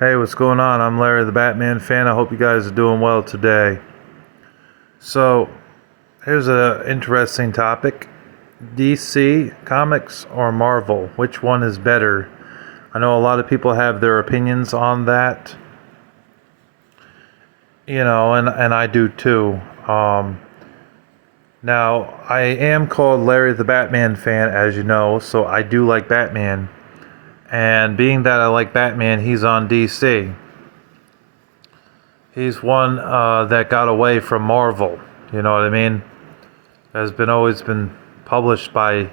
Hey, what's going on? I'm Larry the Batman fan. I hope you guys are doing well today. So, here's an interesting topic. DC Comics or Marvel? Which one is better? I know a lot of people have their opinions on that, and I do too. Now, I am called Larry the Batman fan, as you know, so I do like Batman. And being that I like Batman, he's on DC. He's one that got away from Marvel. You know what I mean? Has been always been published by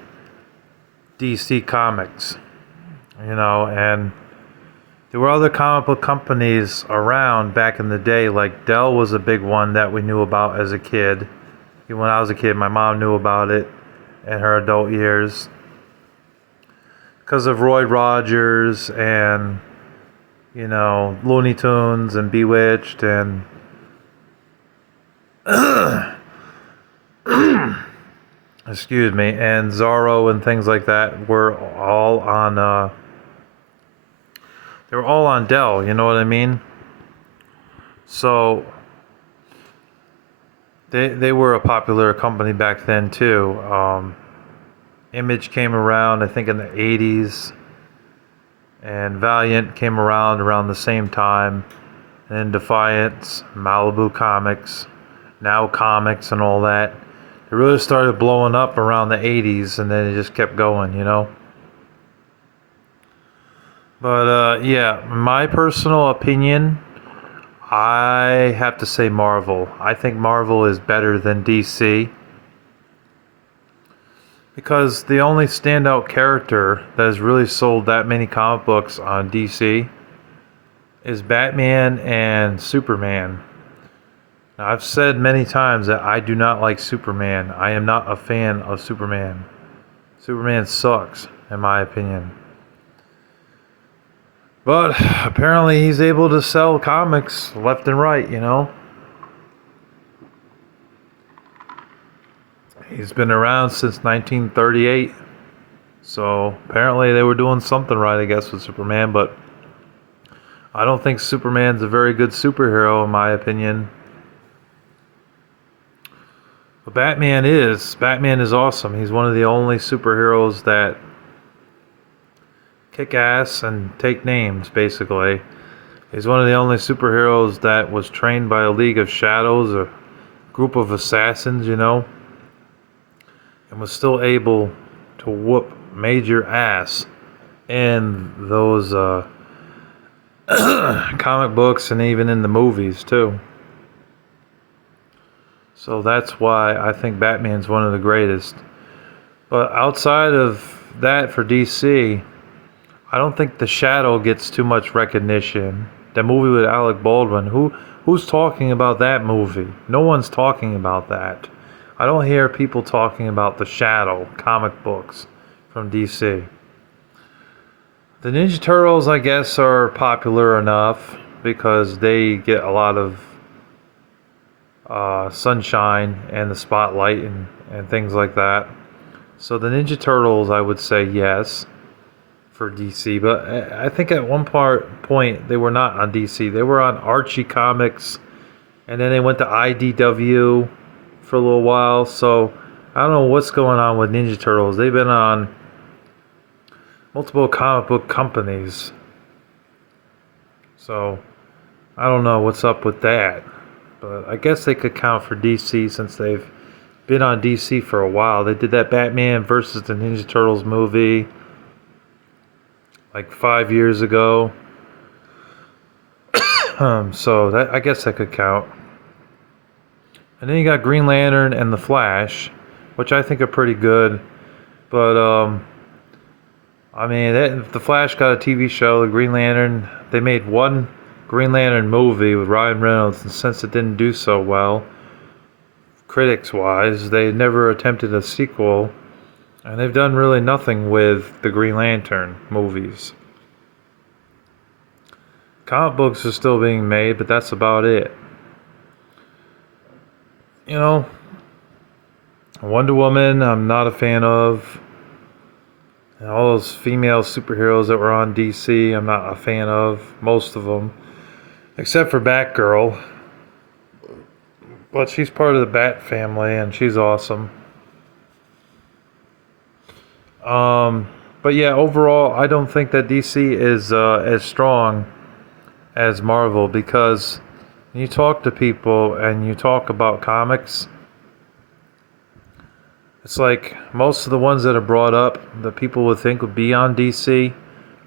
DC Comics. And there were other comic book companies around back in the day. Like Dell was a big one that we knew about as a kid. Even when I was a kid, my mom knew about it in her adult years because of Roy Rogers and Looney Tunes and Bewitched and excuse me, and Zorro and things like that were all on. They were all on Dell. You know what I mean? So they were a popular company back then too. Image came around, I think, in the '80s, and Valiant came around the same time. And then Defiance, Malibu Comics, Now Comics, and all that. It really started blowing up around the '80s, and then it just kept going. But yeah, my personal opinion, I have to say Marvel. I think Marvel is better than DC because the only standout character that has really sold that many comic books on DC is Batman and Superman. Now, I've said many times that I do not like Superman. I am not a fan of Superman. Superman sucks, in my opinion. But apparently he's able to sell comics left and right. He's been around since 1938. So apparently they were doing something right, I guess, with Superman. But I don't think Superman's a very good superhero, in my opinion. But Batman is. Batman is awesome. He's one of the only superheroes that kick ass and take names, basically. He's one of the only superheroes that was trained by a League of Shadows, a group of assassins, and was still able to whoop major ass in those comic books and even in the movies, too. So that's why I think Batman's one of the greatest. But outside of that for DC, I don't think The Shadow gets too much recognition. That movie with Alec Baldwin, who's talking about that movie? No one's talking about that. I don't hear people talking about The Shadow comic books from DC. The Ninja Turtles, I guess, are popular enough because they get a lot of sunshine and the spotlight and things like that. So the Ninja Turtles, I would say yes for DC, but I think at one point they were not on DC. They were on Archie Comics, and then they went to IDW for a little while. So I don't know what's going on with Ninja Turtles. They've been on multiple comic book companies. So I don't know what's up with that. But I guess they could count for DC since they've been on DC for a while. They did that Batman versus the Ninja Turtles movie like 5 years ago. So that, I guess that could count. And then you got Green Lantern and The Flash, which I think are pretty good. But I mean, The Flash got a TV show. The Green Lantern, they made one Green Lantern movie with Ryan Reynolds, and since it didn't do so well, critics-wise, they never attempted a sequel, and they've done really nothing with the Green Lantern movies. Comic books are still being made, but that's about it. Wonder Woman, I'm not a fan of. And all those female superheroes that were on DC, I'm not a fan of most of them, except for Batgirl. But she's part of the Bat family, and she's awesome. But yeah, overall, I don't think that DC is as strong as Marvel, because when you talk to people and you talk about comics, it's like most of the ones that are brought up that people would think would be on DC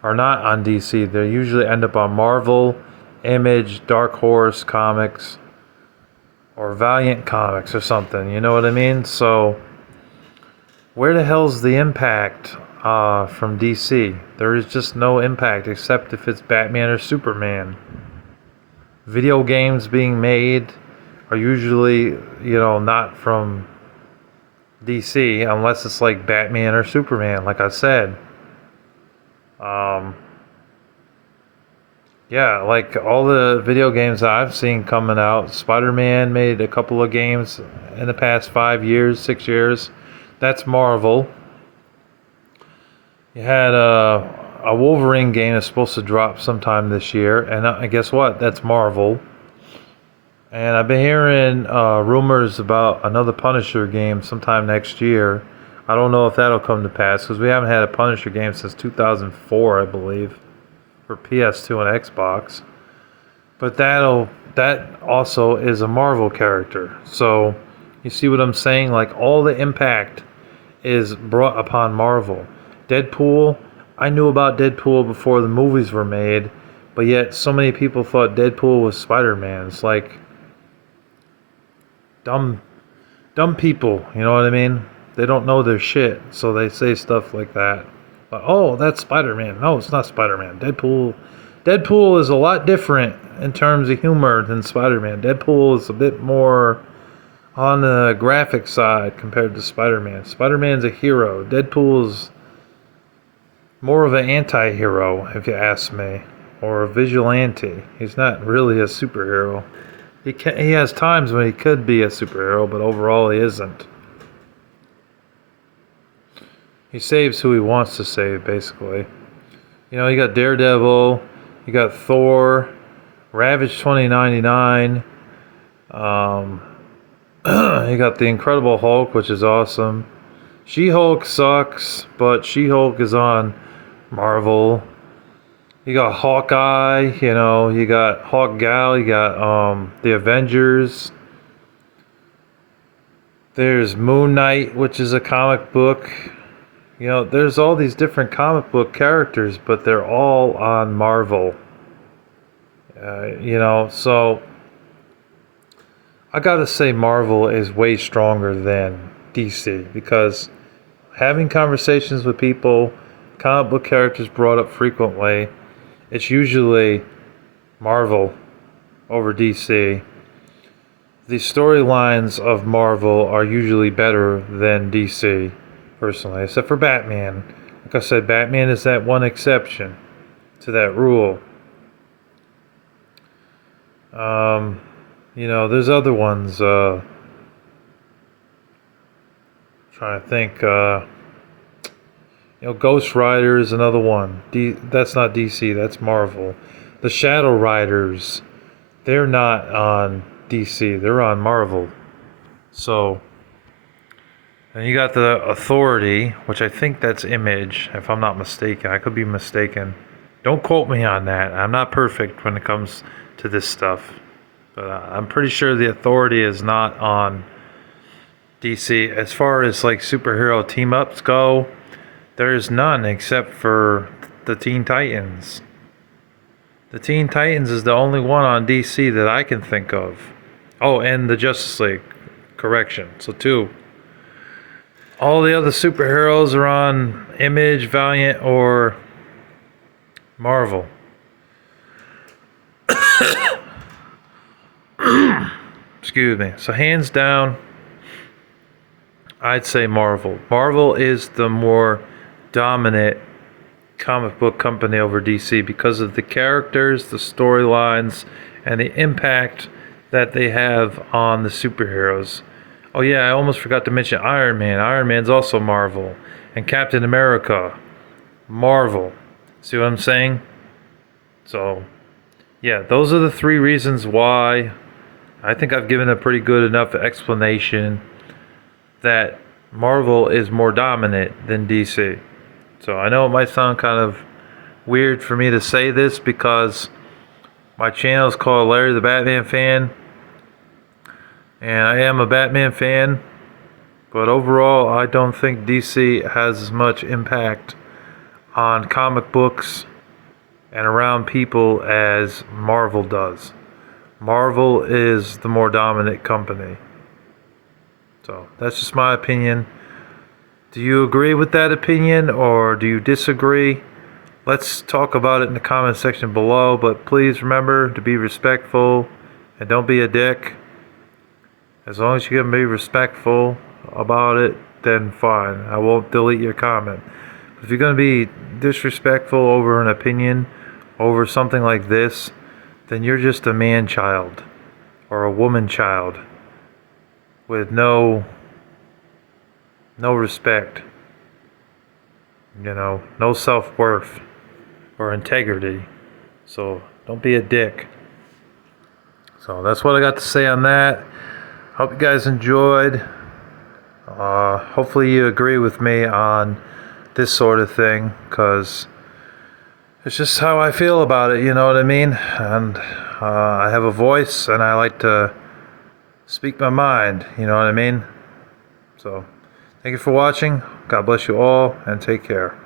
are not on DC. They usually end up on Marvel, Image, Dark Horse Comics, or Valiant Comics or something. You know what I mean? So, where the hell's the impact from DC? There is just no impact except if it's Batman or Superman. Video games being made are usually, not from DC unless it's like Batman or Superman, like I said. Yeah, like all the video games that I've seen coming out, Spider-Man made a couple of games in the past 5 years, 6 years. That's Marvel. You had a Wolverine game that's supposed to drop sometime this year, and guess what? That's Marvel. And I've been hearing rumors about another Punisher game sometime next year. I don't know if that'll come to pass because we haven't had a Punisher game since 2004, I believe, for PS2 and Xbox. But that also is a Marvel character. So you see what I'm saying? Like all the impact is brought upon Marvel. Deadpool, I knew about Deadpool before the movies were made, but yet so many people thought Deadpool was Spider-Man. It's like dumb people, you know what I mean? They don't know their shit, so they say stuff like that. But, oh, that's Spider-Man. No, it's not Spider-Man. Deadpool is a lot different in terms of humor than Spider-Man. Deadpool is a bit more on the graphic side compared to Spider-Man. Spider-Man's a hero. Deadpool's more of an anti-hero, if you ask me, or a vigilante. He's not really a superhero. He has times when he could be a superhero, but overall he isn't. He saves who he wants to save, basically. You got Daredevil, you got Thor, Ravage 2099, you got the Incredible Hulk, which is awesome. She-Hulk sucks, but She-Hulk is on Marvel. You got Hawkeye, you got Hawk Gal, you got the Avengers. There's Moon Knight, which is a comic book. There's all these different comic book characters, but they're all on Marvel. So I gotta say Marvel is way stronger than DC because having conversations with people, comic book characters brought up frequently, it's usually Marvel over DC. The storylines of Marvel are usually better than DC, personally, except for Batman. Like I said, Batman is that one exception to that rule. There's other ones. Trying to think. Ghost Rider is another one. That's not DC, that's Marvel. The Shadow Riders, they're not on DC, they're on Marvel. So, and you got the Authority, which I think that's Image, if I'm not mistaken. I could be mistaken. Don't quote me on that. I'm not perfect when it comes to this stuff. But I'm pretty sure the Authority is not on DC. As far as like superhero team-ups go, there's none except for the Teen Titans. The Teen Titans is the only one on DC that I can think of. Oh, and the Justice League. Correction. So 2. All the other superheroes are on Image, Valiant, or Marvel. Excuse me. So hands down, I'd say Marvel. Marvel is the more dominant comic book company over DC because of the characters, the storylines, and the impact that they have on the superheroes. Oh yeah, I almost forgot to mention Iron Man. Iron Man's also Marvel. And Captain America. Marvel. See what I'm saying? So, yeah, those are the three reasons why I think I've given a pretty good enough explanation that Marvel is more dominant than DC. So I know it might sound kind of weird for me to say this because my channel is called Larry the Batman Fan, and I am a Batman fan, but overall I don't think DC has as much impact on comic books and around people as Marvel does. Marvel is the more dominant company. So that's just my opinion. Do you agree with that opinion or do you disagree? Let's talk about it in the comment section below, but please remember to be respectful and don't be a dick. As long as you can be respectful about it, then fine. I won't delete your comment. But if you're going to be disrespectful over an opinion, over something like this, then you're just a man child or a woman child with no respect, no self-worth or integrity. So don't be a dick. So that's what I got to say on that. Hope you guys enjoyed. Hopefully you agree with me on this sort of thing, because it's just how I feel about it, you know what I mean? And I have a voice and I like to speak my mind, you know what I mean? So thank you for watching. God bless you all and take care.